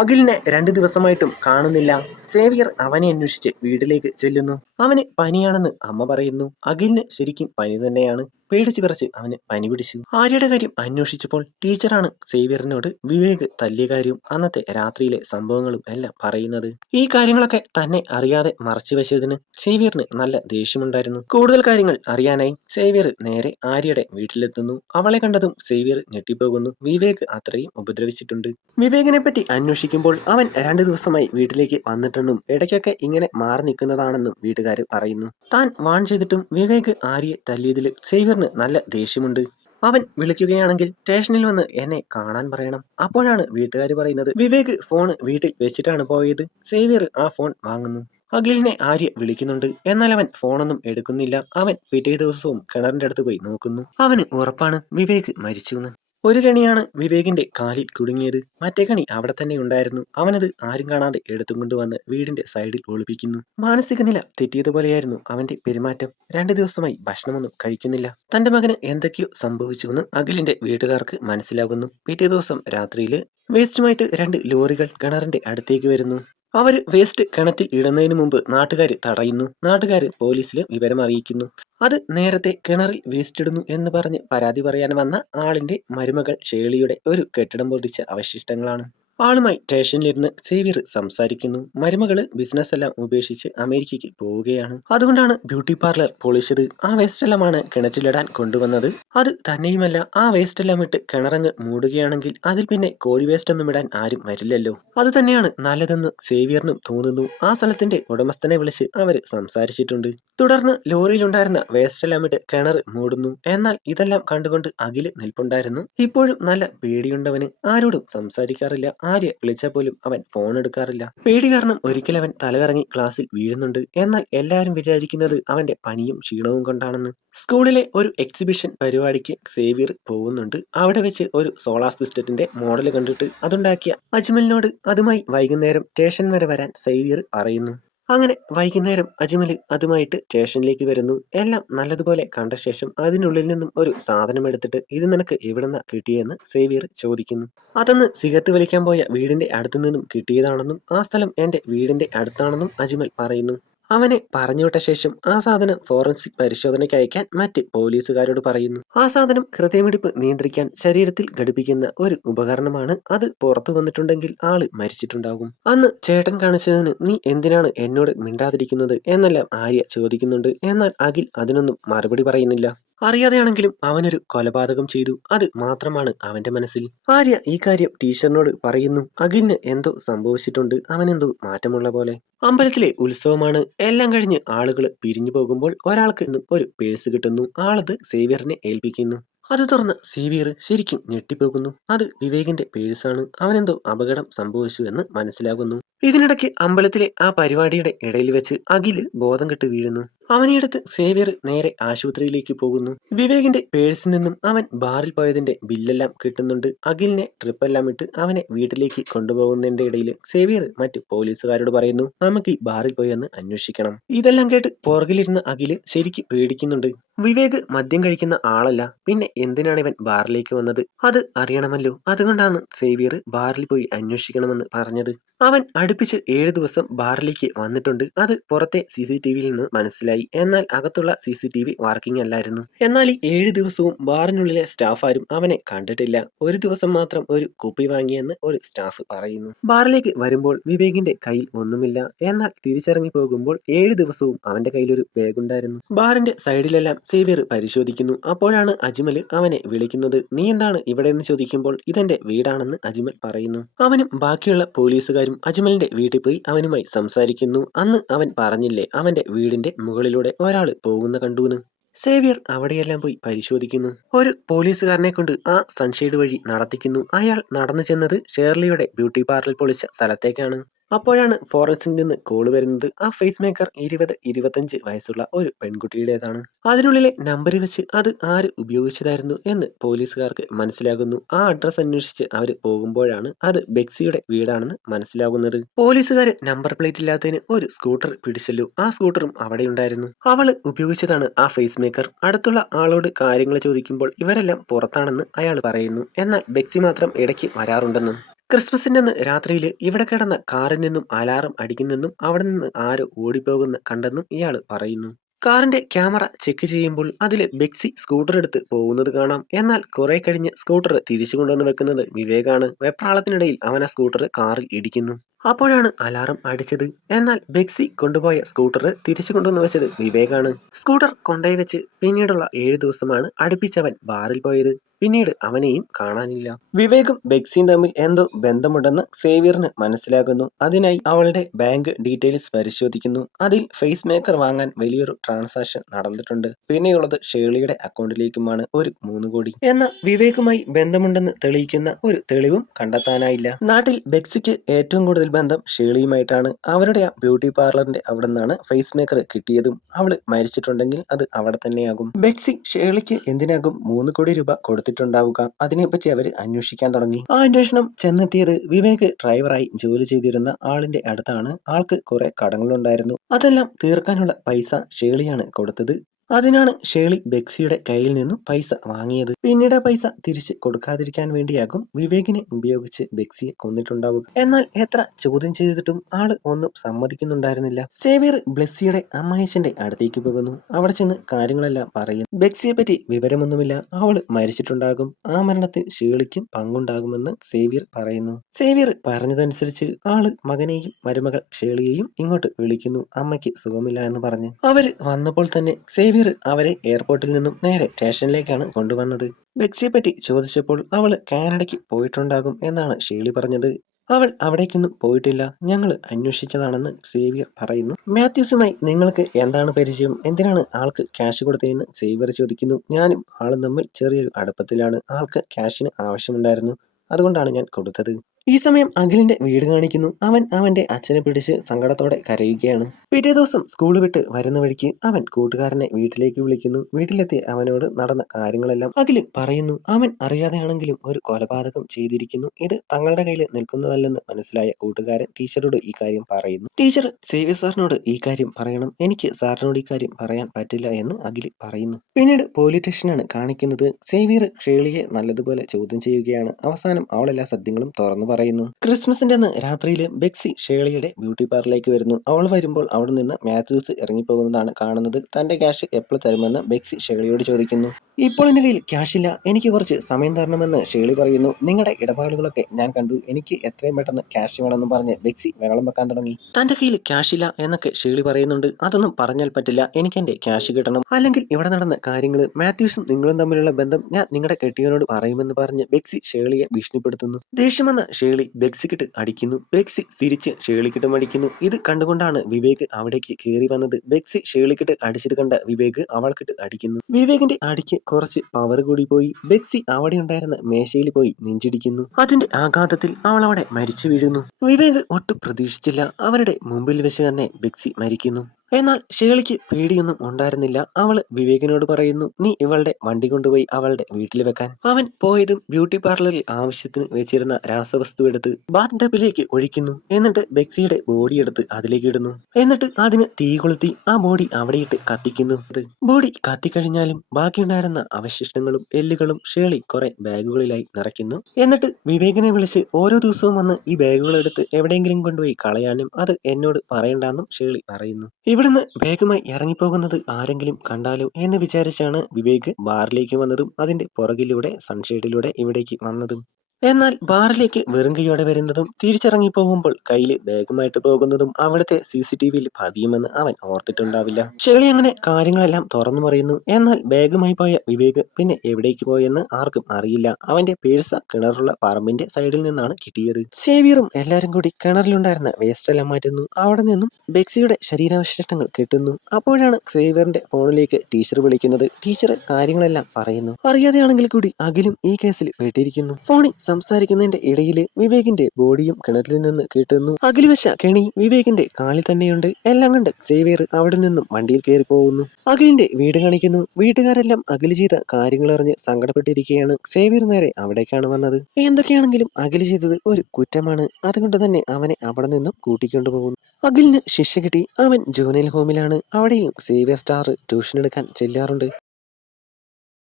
അഖിലിനെ 2 ദിവസമായിട്ടും കാണുന്നില്ല. സേവിയർ അവനെ അന്വേഷിച്ച് വീട്ടിലേക്ക് ചെല്ലുന്നു. അവന് പനിയാണെന്ന് അമ്മ പറയുന്നു. അഖിലിന് ശരിക്കും പനി തന്നെയാണ്. പേടിച്ചു വിറച്ച് അവന് പനി പിടിച്ചു. ആര്യയുടെ കാര്യം അന്വേഷിച്ചപ്പോൾ ടീച്ചറാണ് സേവിയറിനോട് വിവേക് തല്ലിയ കാര്യവും അന്നത്തെ രാത്രിയിലെ സംഭവങ്ങളും എല്ലാം പറയുന്നത്. ഈ കാര്യങ്ങളൊക്കെ തന്നെ അറിയാതെ മറച്ചു വെച്ചതിന് സേവിയറിന് നല്ല ദേഷ്യമുണ്ടായിരുന്നു. കൂടുതൽ കാര്യങ്ങൾ അറിയാനായി സേവിയർ നേരെ ആര്യയുടെ വീട്ടിലെത്തുന്നു. അവളെ കണ്ടതും സേവിയർ ഞെട്ടിപ്പോകുന്നു. വിവേക് അത്രയും ഉപദ്രവിച്ചിട്ടുണ്ട്. വിവേകിനെ പറ്റി അന്വേഷിക്കുമ്പോൾ അവൻ 2 ദിവസമായി വീട്ടിലേക്ക് വന്നിട്ടുണ്ടെന്നും ഇടയ്ക്കൊക്കെ ഇങ്ങനെ മാറി നിൽക്കുന്നതാണെന്നും വീട്ടുകാർ പറയുന്നു. താൻ വാൺ ചെയ്തിട്ടും വിവേക് ആര്യയെ തല്ലിയതിൽ സേവ്യറിന് നല്ല ദേഷ്യമുണ്ട്. അവൻ വിളിക്കുകയാണെങ്കിൽ സ്റ്റേഷനിൽ വന്ന് എന്നെ കാണാൻ പറയണം. അപ്പോഴാണ് വീട്ടുകാർ പറയുന്നത് വിവേക് ഫോൺ വീട്ടിൽ വെച്ചിട്ടാണ് പോയത്. സേവ്യർ ആ ഫോൺ വാങ്ങുന്നു. അഖിലിനെ ആര്യ വിളിക്കുന്നുണ്ട്. എന്നാൽ അവൻ ഫോണൊന്നും എടുക്കുന്നില്ല. അവൻ പിറ്റേ ദിവസവും കിണറിന്റെ അടുത്ത് പോയി നോക്കുന്നു. അവന് ഉറപ്പാണ് വിവേക് മരിച്ചുവെന്ന്. ഒരു കെണിയാണ് വിവേകിന്റെ കാലിൽ കുടുങ്ങിയത്. മറ്റേ കണി അവിടെ തന്നെ ഉണ്ടായിരുന്നു. അവനത് ആരും കാണാതെ എടുത്തുകൊണ്ടുവന്ന് വീടിന്റെ സൈഡിൽ ഒളിപ്പിക്കുന്നു. മാനസിക നില തെറ്റിയതുപോലെയായിരുന്നു അവന്റെ പെരുമാറ്റം. 2 ദിവസമായി ഭക്ഷണമൊന്നും കഴിക്കുന്നില്ല. തന്റെ മകന് എന്തൊക്കെയോ സംഭവിച്ചുവെന്ന് അഖിലിന്റെ വീട്ടുകാർക്ക് മനസ്സിലാകുന്നു. പിറ്റേ ദിവസം രാത്രിയില് വേസ്റ്റുമായിട്ട് 2 ലോറികൾ കിണറിന്റെ അടുത്തേക്ക് വരുന്നു. അവര് വേസ്റ്റ് കിണറ്റിൽ ഇടുന്നതിന് മുമ്പ് നാട്ടുകാർ തടയുന്നു. നാട്ടുകാർ പോലീസിൽ വിവരം അറിയിക്കുന്നു. അത് നേരത്തെ കിണറിൽ വേസ്റ്റ് ഇടുന്നു എന്ന് പറഞ്ഞ് പരാതി പറയാൻ വന്ന ആളിന്റെ മരുമകൾ ഷേളിയുടെ ഒരു കെട്ടിടം പൊളിച്ച അവശിഷ്ടങ്ങളാണ്. ആളുമായി സ്റ്റേഷനിലിരുന്ന് സേവ്യർ സംസാരിക്കുന്നു. മരുമകള് ബിസിനസ് എല്ലാം ഉപേക്ഷിച്ച് അമേരിക്കയ്ക്ക് പോവുകയാണ്. അതുകൊണ്ടാണ് ബ്യൂട്ടി പാർലർ പൊളിച്ചത്. ആ വേസ്റ്റ് എല്ലാമാണ് കിണറ്റിലിടാൻ കൊണ്ടുവന്നത്. അത് തന്നെയുമല്ല, ആ വേസ്റ്റ് എല്ലാം ഇട്ട് കിണറങ്ങ് മൂടുകയാണെങ്കിൽ അതിൽ പിന്നെ കോഴി വേസ്റ്റ് ഒന്നും ഇടാൻ ആരും വരില്ലല്ലോ. അത് തന്നെയാണ് നല്ലതെന്ന് സേവ്യറിനും തോന്നുന്നു. ആ സ്ഥലത്തിന്റെ ഉടമസ്ഥനെ വിളിച്ച് അവര് സംസാരിച്ചിട്ടുണ്ട്. തുടർന്ന് ലോറിയിലുണ്ടായിരുന്ന വേസ്റ്റ് എല്ലാം ഇട്ട് കിണർ മൂടുന്നു. എന്നാൽ ഇതെല്ലാം കണ്ടുകൊണ്ട് അഖില് നിൽപ്പുണ്ടായിരുന്നു. ഇപ്പോഴും നല്ല പേടിയുണ്ടവന്. ആരോടും സംസാരിക്കാറില്ല. ആര്യ വിളിച്ചാൽ പോലും അവൻ ഫോൺ എടുക്കാറില്ല. പേടി കാരണം ഒരിക്കൽ അവൻ തലകറങ്ങി ക്ലാസ്സിൽ വീഴുന്നുണ്ട്. എന്നാൽ എല്ലാവരും വിചാരിക്കുന്നത് അവന്റെ പനിയും ക്ഷീണവും കൊണ്ടാണെന്ന്. സ്കൂളിലെ ഒരു എക്സിബിഷൻ പരിപാടിക്ക് സേവ്യർ പോകുന്നുണ്ട്. അവിടെ വെച്ച് ഒരു സോളാർ സിസ്റ്റത്തിന്റെ മോഡൽ കണ്ടിട്ട് അതുണ്ടാക്കിയ അജ്മലിനോട് അതുമായി വൈകുന്നേരം സ്റ്റേഷൻ വരെ വരാൻ സേവ്യർ പറയുന്നു. അങ്ങനെ വൈകുന്നേരം അജ്മൽ അതുമായിട്ട് സ്റ്റേഷനിലേക്ക് വരുന്നു. എല്ലാം നല്ലതുപോലെ കണ്ട ശേഷം അതിനുള്ളിൽ നിന്നും ഒരു സാധനം എടുത്തിട്ട് ഇത് നിനക്ക് എവിടെന്നാ കിട്ടിയെന്ന് സേവ്യർ ചോദിക്കുന്നു. അതൊന്ന് സിഗരറ്റ് വലിക്കാൻ പോയ വീടിന്റെ അടുത്തു നിന്നും കിട്ടിയതാണെന്നും ആ സ്ഥലം എന്റെ വീടിന്റെ അടുത്താണെന്നും അജ്മൽ പറയുന്നു. അവനെ പറഞ്ഞുവിട്ട ശേഷം ആ സാധനം ഫോറൻസിക് പരിശോധനയ്ക്ക് അയക്കാൻ മറ്റ് പോലീസുകാരോട് പറയുന്നു. ആ സാധനം ഹൃദയമിടിപ്പ് നിയന്ത്രിക്കാൻ ശരീരത്തിൽ ഘടിപ്പിക്കുന്ന ഒരു ഉപകരണമാണ്. അത് പുറത്തു വന്നിട്ടുണ്ടെങ്കിൽ ആള് മരിച്ചിട്ടുണ്ടാകും. അന്ന് ചേട്ടൻ കാണിച്ചതിന് നീ എന്തിനാണ് എന്നോട് മിണ്ടാതിരിക്കുന്നത് എന്നെല്ലാം ആര്യ ചോദിക്കുന്നുണ്ട്. എന്നാൽ അഖിൽ അതിനൊന്നും മറുപടി പറയുന്നില്ല. അറിയാതെയാണെങ്കിലും അവനൊരു കൊലപാതകം ചെയ്തു. അത് മാത്രമാണ് അവന്റെ മനസ്സിൽ. ആര്യ ഈ കാര്യം ടീച്ചറിനോട് പറയുന്നു. അഖിലിന് എന്തോ സംഭവിച്ചിട്ടുണ്ട്. അവനെന്തോ മാറ്റമുള്ള പോലെ. അമ്പലത്തിലെ ഉത്സവമാണ്. എല്ലാം കഴിഞ്ഞ് ആളുകൾ പിരിഞ്ഞു പോകുമ്പോൾ ഒരാൾക്ക് ഒരു പേഴ്സ് കിട്ടുന്നു. ആളത് സേവ്യറിനെ ഏൽപ്പിക്കുന്നു. അത് തുറന്ന് സേവ്യർ ശരിക്കും ഞെട്ടിപ്പോകുന്നു. അത് വിവേകിന്റെ പേഴ്സാണ്. അവനെന്തോ അപകടം സംഭവിച്ചു എന്ന് മനസ്സിലാകുന്നു. ഇതിനിടയ്ക്ക് അമ്പലത്തിലെ ആ പരിപാടിയുടെ ഇടയിൽ വെച്ച് അഖില് ബോധം കെട്ട് വീഴുന്നു. അവനെടുത്ത് സേവ്യർ നേരെ ആശുപത്രിയിലേക്ക് പോകുന്നു. വിവേകിന്റെ പേഴ്സിൽ നിന്നും അവൻ ബാറിൽ പോയതിന്റെ ബില്ലെല്ലാം കിട്ടുന്നുണ്ട്. അഖിലിനെ ട്രിപ്പെല്ലാം ഇട്ട് അവനെ വീട്ടിലേക്ക് കൊണ്ടുപോകുന്നതിന്റെ ഇടയിൽ സേവ്യർ മറ്റു പോലീസുകാരോട് പറയുന്നു, നമുക്ക് ഈ ബാറിൽ പോയി ഒന്ന് അന്വേഷിക്കണം. ഇതെല്ലാം കേട്ട് പുറകിലിരുന്ന അഖില് ശരിക്കും പേടിക്കുന്നുണ്ട്. വിവേക് മദ്യം കഴിക്കുന്ന ആളല്ല. പിന്നെ എന്തിനാണ് ഇവൻ ബാറിലേക്ക് വന്നത്? അത് അറിയണമല്ലോ. അതുകൊണ്ടാണ് സേവ്യർ ബാറിൽ പോയി അന്വേഷിക്കണമെന്ന് പറഞ്ഞത്. അവൻ അടുപ്പിച്ച് 7 ദിവസം ബാറിലേക്ക് വന്നിട്ടുണ്ട്. അത് പുറത്തെ CCTVയിൽ നിന്ന് മനസ്സിലായി. എന്നാൽ അകത്തുള്ള CCTV വർക്കിംഗ് അല്ലായിരുന്നു. എന്നാൽ ഈ 7 ദിവസവും ബാറിനുള്ളിലെ സ്റ്റാഫ് ആരും അവനെ കണ്ടിട്ടില്ല. ഒരു ദിവസം മാത്രം ഒരു കുപ്പി വാങ്ങിയെന്ന് ഒരു സ്റ്റാഫ് പറയുന്നു. ബാറിലേക്ക് വരുമ്പോൾ വിവേകിന്റെ കയ്യിൽ ഒന്നുമില്ല. എന്നാൽ തിരിച്ചിറങ്ങി പോകുമ്പോൾ 7 ദിവസവും അവന്റെ കയ്യിലൊരു ബാഗ് ഉണ്ടായിരുന്നു. ബാറിന്റെ സൈഡിലെല്ലാം സേവ്യർ പരിശോധിക്കുന്നു. അപ്പോഴാണ് അജ്മൽ അവനെ വിളിക്കുന്നത്. നീ എന്താണ് ഇവിടെ എന്ന് ചോദിക്കുമ്പോൾ ഇതെന്റെ വീടാണെന്ന് അജ്മൽ പറയുന്നു. അവനും ബാക്കിയുള്ള പോലീസുകാരും അജ്മലിന്റെ വീട്ടിൽ പോയി അവനുമായി സംസാരിക്കുന്നു. അന്ന് അവൻ പറഞ്ഞില്ലേ അവന്റെ വീടിന്റെ മുകളിലൂടെ ഒരാൾ പോകുന്ന കണ്ടുവെന്ന്. സേവ്യർ അവിടെയെല്ലാം പോയി പരിശോധിക്കുന്നു. ഒരു പോലീസുകാരനെ കൊണ്ട് ആ സൺഷെയ്ഡ് വഴി നടത്തിക്കുന്നു. അയാൾ നടന്നു ചെന്നത് ഷേർലിയുടെ ബ്യൂട്ടി പാർലർ പൊളിച്ച സ്ഥലത്തേക്കാണ്. അപ്പോഴാണ് ഫോറൻസിൽ നിന്ന് കോള് വരുന്നത്. ആ ഫേസ് മേക്കർ 20-25 വയസ്സുള്ള ഒരു പെൺകുട്ടിയുടേതാണ്. അതിനുള്ളിലെ നമ്പർ വെച്ച് അത് ആര് ഉപയോഗിച്ചതായിരുന്നു എന്ന് പോലീസുകാർക്ക് മനസ്സിലാകുന്നു. ആ അഡ്രസ് അന്വേഷിച്ച് അവർ പോകുമ്പോഴാണ് അത് ബെക്സിയുടെ വീടാണെന്ന് മനസ്സിലാകുന്നത്. പോലീസുകാര് നമ്പർ പ്ലേറ്റ് ഇല്ലാത്തതിന് ഒരു സ്കൂട്ടർ പിടിച്ചല്ലോ. ആ സ്കൂട്ടറും അവിടെ ഉണ്ടായിരുന്നു. അവള് ഉപയോഗിച്ചതാണ് ആ ഫേസ് മേക്കർ. അടുത്തുള്ള ആളോട് കാര്യങ്ങൾ ചോദിക്കുമ്പോൾ ഇവരെല്ലാം പുറത്താണെന്ന് അയാൾ പറയുന്നു. എന്നാൽ ബെക്സി മാത്രം ഇടയ്ക്ക് വരാറുണ്ടെന്നും. ക്രിസ്മസിന്റെ അന്ന് രാത്രിയിൽ ഇവിടെ കിടന്ന കാറിൽ നിന്നും അലാറം അടിക്കുന്നെന്നും അവിടെ നിന്ന് ആരോ ഓടിപ്പോകുന്ന കണ്ടെന്നും ഇയാൾ പറയുന്നു. കാറിന്റെ ക്യാമറ ചെക്ക് ചെയ്യുമ്പോൾ അതിൽ ബെക്സി സ്കൂട്ടർ എടുത്ത് പോകുന്നത് കാണാം. എന്നാൽ കുറെ കഴിഞ്ഞ് സ്കൂട്ടർ തിരിച്ചു കൊണ്ടുവന്ന് വെക്കുന്നത് വിവേകാണ്. വെപ്രാളത്തിനിടയിൽ അവൻ ആ സ്കൂട്ടർ കാറിൽ ഇടിക്കുന്നു. അപ്പോഴാണ് അലാറം അടിച്ചത്. എന്നാൽ ബെക്സി കൊണ്ടുപോയ സ്കൂട്ടർ തിരിച്ചു കൊണ്ടുവന്ന് വെച്ചത് വിവേകാണ്. സ്കൂട്ടർ കൊണ്ടുപോയി വെച്ച് പിന്നീടുള്ള 7 ദിവസമാണ് അടുപ്പിച്ചവൻ ബാറിൽ പോയത്. പിന്നീട് അവനെയും കാണാനില്ല. വിവേകും ബെക്സിയും തമ്മിൽ എന്തോ ബന്ധമുണ്ടെന്ന് സേവ്യറിന് മനസ്സിലാകുന്നു. അതിനായി അവളുടെ ബാങ്ക് ഡീറ്റെയിൽസ് പരിശോധിക്കുന്നു. അതിൽ ഫേസ് മേക്കർ വാങ്ങാൻ വലിയൊരു ട്രാൻസാക്ഷൻ നടന്നിട്ടുണ്ട്. പിന്നെയുള്ളത് ഷേർലിയുടെ അക്കൗണ്ടിലേക്കുമാണ് ഒരു 3 കോടി. എന്നാൽ വിവേകുമായി ബന്ധമുണ്ടെന്ന് തെളിയിക്കുന്ന ഒരു തെളിവും കണ്ടെത്താനായില്ല. നാട്ടിൽ ബെക്സിക്ക് ഏറ്റവും കൂടുതൽ ബന്ധം ഷേർലിയുമായിട്ടാണ്. അവരുടെ ആ ബ്യൂട്ടി പാർലറിന്റെ അവിടെ നിന്നാണ് ഫേസ് മേക്കർ കിട്ടിയതും. അവള് മരിച്ചിട്ടുണ്ടെങ്കിൽ അത് അവിടെ തന്നെയാകും. ബെക്സി ഷേർലിക്ക് എന്തിനാകും 3 കോടി രൂപ കൊടുത്തിട്ടുണ്ടാവുക? അതിനെപ്പറ്റി അവർ അന്വേഷിക്കാൻ തുടങ്ങി. ആ അന്വേഷണം ചെന്നെത്തിയത് വിവേക് ഡ്രൈവറായി ജോലി ചെയ്തിരുന്ന ആളിന്റെ അടുത്താണ്. ആൾക്ക് കുറെ കടങ്ങളുണ്ടായിരുന്നു. അതെല്ലാം തീർക്കാനുള്ള പൈസ ഷേർലിയാണ് കൊടുത്തത്. അതിനാണ് ഷേർലി ബെക്സിയുടെ കയ്യിൽ നിന്നും പൈസ വാങ്ങിയത്. പിന്നീട് ആ പൈസ തിരിച്ച് കൊടുക്കാതിരിക്കാൻ വേണ്ടിയാകും വിവേകിനെ ഉപയോഗിച്ച് ബെക്സിയെ കൊന്നിട്ടുണ്ടാവുക. എന്നാൽ എത്ര ചോദ്യം ചെയ്തിട്ടും ആള് ഒന്നും സമ്മതിക്കുന്നുണ്ടായിരുന്നില്ല. സേവ്യർ ബ്ലെസ്സിയുടെ അമ്മായിച്ചന്റെ അടുത്തേക്ക് പോകുന്നു. അവിടെ ചെന്ന് കാര്യങ്ങളെല്ലാം പറയുന്നു. ബെക്സിയെ പറ്റി വിവരമൊന്നുമില്ല. അവള് മരിച്ചിട്ടുണ്ടാകും. ആ മരണത്തിൽ ഷേർലിക്കും പങ്കുണ്ടാകുമെന്ന് സേവ്യർ പറയുന്നു. സേവ്യർ പറഞ്ഞതനുസരിച്ച് ആള് മകനെയും മരുമകൾ ഷേർലിയെയും ഇങ്ങോട്ട് വിളിക്കുന്നു. അമ്മയ്ക്ക് സുഖമില്ല എന്ന് പറഞ്ഞ്. അവര് വന്നപ്പോൾ തന്നെ സേവ്യർ അവരെ എയർപോർട്ടിൽ നിന്നും നേരെ സ്റ്റേഷനിലേക്കാണ് കൊണ്ടുവന്നത്. ബെക്സിയെ പറ്റി ചോദിച്ചപ്പോൾ അവള് കാനഡയ്ക്ക് പോയിട്ടുണ്ടാകും എന്നാണ് ഷേർലി പറഞ്ഞത്. അവൾ അവിടേക്കൊന്നും പോയിട്ടില്ല, ഞങ്ങൾ അന്വേഷിച്ചതാണെന്ന് സേവ്യർ പറയുന്നു. മാത്യൂസുമായി നിങ്ങൾക്ക് എന്താണ് പരിചയം? എന്തിനാണ് ആൾക്ക് ക്യാഷ് കൊടുത്തതെന്ന് സേവ്യർ ചോദിക്കുന്നു. ഞാനും ആളും തമ്മിൽ ചെറിയൊരു അടുപ്പത്തിലാണ്. ആൾക്ക് ക്യാഷിന് ആവശ്യമുണ്ടായിരുന്നു, അതുകൊണ്ടാണ് ഞാൻ കൊടുത്തത്. ഈ സമയം അഖിലിന്റെ വീട് കാണിക്കുന്നു. അവൻ അവന്റെ അച്ഛനെ പിടിച്ച് സങ്കടത്തോടെ കരയുകയാണ്. പിറ്റേ ദിവസം സ്കൂൾ വിട്ട് വരുന്ന വഴിക്ക് അവൻ കൂട്ടുകാരനെ വീട്ടിലേക്ക് വിളിക്കുന്നു. വീട്ടിലെത്തി അവനോട് നടന്ന കാര്യങ്ങളെല്ലാം അഖില് പറയുന്നു. അവൻ അറിയാതെയാണെങ്കിലും ഒരു കൊലപാതകം ചെയ്തിരിക്കുന്നു. ഇത് തങ്ങളുടെ കയ്യിൽ നിൽക്കുന്നതല്ലെന്ന് മനസ്സിലായ കൂട്ടുകാരൻ ടീച്ചറോട് ഈ കാര്യം പറയുന്നു. ടീച്ചർ സേവ്യർ സാറിനോട് ഈ കാര്യം പറയണം, എനിക്ക് സാറിനോട് ഈ കാര്യം പറയാൻ പറ്റില്ല എന്ന് അഖില് പറയുന്നു. പിന്നീട് പോലീസ് സ്റ്റേഷനാണ് കാണിക്കുന്നത്. സേവ്യർ ഷേർലിയെ നല്ലതുപോലെ ചോദ്യം ചെയ്യുകയാണ്. അവസാനം അവൾ എല്ലാ സത്യങ്ങളും തുറന്നു പറയുന്നു. ക്രിസ്മസിന്റെ അന്ന് രാത്രിയിൽ ബെക്സി ഷേർലിയുടെ ബ്യൂട്ടി പാർലറിലേക്ക് വരുന്നു. അവൾ വരുമ്പോൾ അവിടെ നിന്ന് മാത്യൂസ് ഇറങ്ങിപ്പോകുന്നതാണ് കാണുന്നത്. തന്റെ ക്യാഷ് എപ്പോൾ തരുമെന്ന് ബെക്സി ഷേർലിയോട് ചോദിക്കുന്നു. ഇപ്പോൾ എന്റെ കയ്യിൽ ക്യാഷ് ഇല്ല, എനിക്ക് കുറച്ച് സമയം തരണമെന്ന് ഷേർലി പറയുന്നു. നിങ്ങളുടെ ഇടപാടുകളൊക്കെ ഞാൻ കണ്ടു, എനിക്ക് എത്രയും പെട്ടെന്ന് ക്യാഷ് വേണമെന്ന് പറഞ്ഞ് ബെക്സി വെള്ളം വെക്കാൻ തുടങ്ങി. തന്റെ കയ്യിൽ ക്യാഷ് ഇല്ല എന്നൊക്കെ ഷേർലി പറയുന്നുണ്ട്. അതൊന്നും പറഞ്ഞാൽ പറ്റില്ല, എനിക്ക് എന്റെ ക്യാഷ് കിട്ടണം, അല്ലെങ്കിൽ ഇവിടെ നടന്ന കാര്യങ്ങൾ മാത്യൂസും നിങ്ങളും തമ്മിലുള്ള ബന്ധം ഞാൻ നിങ്ങളുടെ കെട്ടിയവനോട് പറയുമെന്ന് പറഞ്ഞ് ബെക്സി ഷേർലിയെ ഭീഷണിപ്പെടുത്തുന്നു. ദേഷ്യം വന്ന ഷേർലി ബെക്സിക്കിട്ട് അടിക്കുന്നു. ബെക്സി തിരിച്ച് ഷേർലിക്കിട്ടും അടിക്കുന്നു. ഇത് കണ്ടുകൊണ്ടാണ് വിവേക് അവിടേക്ക് കയറി വന്നത്. ബെക്സി ഷേർലിക്കിട്ട് അടിച്ചത് കണ്ട വിവേക് അവൾക്കിട്ട് അടിക്കുന്നു. വിവേകിന്റെ അടിക്ക് കുറച്ച് പവർ കൂടി പോയി. ബെക്സി അവിടെ ഉണ്ടായിരുന്ന മേശയിൽ പോയി നെഞ്ചിടിക്കുന്നു. അതിന്റെ ആഘാതത്തിൽ അവൾ അവിടെ മരിച്ചു വീഴുന്നു. വിവേക് ഒട്ടും പ്രതീക്ഷിച്ചില്ല, അവരുടെ മുമ്പിൽ വെച്ച് തന്നെ ബെക്സി മരിക്കുന്നു. എന്നാൽ ഷേർലിക്ക് പേടിയൊന്നും ഉണ്ടായിരുന്നില്ല. അവള് വിവേകിനോട് പറയുന്നു, നീ ഇവളുടെ വണ്ടി കൊണ്ടുപോയി അവളുടെ വീട്ടിൽ വെക്കാൻ. അവൻ പോയതും ബ്യൂട്ടി പാർലറിൽ ആവശ്യത്തിന് വെച്ചിരുന്ന രാസവസ്തു എടുത്ത് ബാത്ത് ടബിലേക്ക് ഒഴിക്കുന്നു. എന്നിട്ട് ബെക്സിയുടെ ബോഡി എടുത്ത് അതിലേക്ക് ഇടുന്നു. എന്നിട്ട് അതിന് തീ കൊളുത്തി ആ ബോഡി അവിടെയിട്ട് കത്തിക്കുന്നു. ബോഡി കത്തിക്കഴിഞ്ഞാലും ബാക്കിയുണ്ടായിരുന്ന അവശിഷ്ടങ്ങളും എല്ലുകളും ഷേർലി കുറെ ബാഗുകളിലായി നിറയ്ക്കുന്നു. എന്നിട്ട് വിവേകിനെ വിളിച്ച് ഓരോ ദിവസവും വന്ന് ഈ ബാഗുകൾ എടുത്ത് എവിടെയെങ്കിലും കൊണ്ടുപോയി കളയാനും അത് എന്നോട് പറയണ്ടെന്നും ഷേർലി പറയുന്നു. ഇവിടുന്ന് ബാഗുമായി ഇറങ്ങിപ്പോകുന്നത് ആരെങ്കിലും കണ്ടാലോ എന്ന് വിചാരിച്ചാണ് വിവേക് ബാറിലേക്ക് വന്നതും അതിന്റെ പുറകിലൂടെ സൺഷെയ്ഡിലൂടെ ഇവിടേക്ക് വന്നതും. എന്നാൽ ബാറിലേക്ക് വെറും കൈയോടെ വരുന്നതും തിരിച്ചിറങ്ങി പോകുമ്പോൾ കയ്യിൽ ബാഗുമായിട്ട് പോകുന്നതും അവിടുത്തെ CCTVയിൽ പതിയുമെന്ന് അവൻ ഓർത്തിട്ടുണ്ടാവില്ല. ഷേർലി അങ്ങനെ കാര്യങ്ങളെല്ലാം തുറന്നു പറയുന്നു. എന്നാൽ ബാഗുമായി പോയ വിവേക് പിന്നെ എവിടേക്ക് പോയെന്ന് ആർക്കും അറിയില്ല. അവന്റെ പേഴ്സ കിണറുള്ള പറമ്പിന്റെ സൈഡിൽ നിന്നാണ് കിട്ടിയത്. സേവ്യറും എല്ലാരും കൂടി കിണറിലുണ്ടായിരുന്ന വേസ്റ്റ് എല്ലാം മാറ്റുന്നു. അവിടെ നിന്നും ബെക്സിയുടെ ശരീരാവശിഷ്ടങ്ങൾ കിട്ടുന്നു. അപ്പോഴാണ് സേവ്യറിന്റെ ഫോണിലേക്ക് ടീച്ചർ വിളിക്കുന്നത്. ടീച്ചർ കാര്യങ്ങളെല്ലാം പറയുന്നു. അറിയാതെയാണെങ്കിൽ കൂടി അഖിലും ഈ കേസിൽ പെട്ടിരിക്കുന്നു. ഫോണിൽ സംസാരിക്കുന്നതിന്റെ ഇടയിൽ വിവേകിന്റെ ബോഡിയും കിണറ്റിൽ നിന്ന് കിട്ടുന്നു. അഖിൽ വെച്ച കെണി വിവേകിന്റെ കാലിൽ തന്നെയുണ്ട്. എല്ലാം കണ്ട് സേവ്യർ അവിടെ നിന്നും വണ്ടിയിൽ കയറി പോകുന്നു. അഖിലിന്റെ വീട് കാണിക്കുന്നു. വീട്ടുകാരെല്ലാം അഖിൽ ചെയ്ത കാര്യങ്ങൾ അറിഞ്ഞ് സങ്കടപ്പെട്ടിരിക്കുകയാണ്. സേവ്യർ നേരെ അവിടേക്കാണ് വന്നത്. എന്തൊക്കെയാണെങ്കിലും അഖിൽ ചെയ്തത് ഒരു കുറ്റമാണ്, അതുകൊണ്ട് തന്നെ അവനെ അവിടെ നിന്നും കൂട്ടിക്കൊണ്ടുപോകുന്നു. അഖിലിന് ശിക്ഷ കിട്ടി. അവൻ ജുവനൈൽ ഹോമിലാണ്. അവിടെയും സേവ്യർ സ്റ്റാർ ട്യൂഷൻ എടുക്കാൻ ചെല്ലാറുണ്ട്.